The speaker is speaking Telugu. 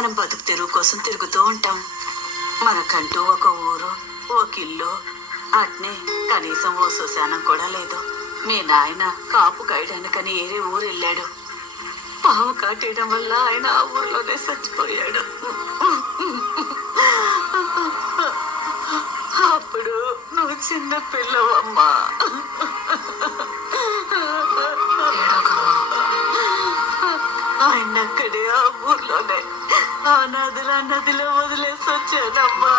మనం బతుకు తెరువు కోసం తిరుగుతూ ఉంటాం. మనకంటూ ఒక ఊరు, ఒక ఇల్లు, అట్నే కనీసం ఓ శ్మశానం కూడా లేదు. మీ నాయన కాపు కాయడానికని ఏరే ఊరు వెళ్ళాడు. పాము కాటేయడం వల్ల ఆయన ఆ ఊర్లోనే చచ్చిపోయాడు. అప్పుడు నువ్వు చిన్న పిల్లవమ్మా. ఆయన అక్కడే ఆ ఊర్లోనే ఆ నదిలో వదిలేసి వచ్చానమ్మా.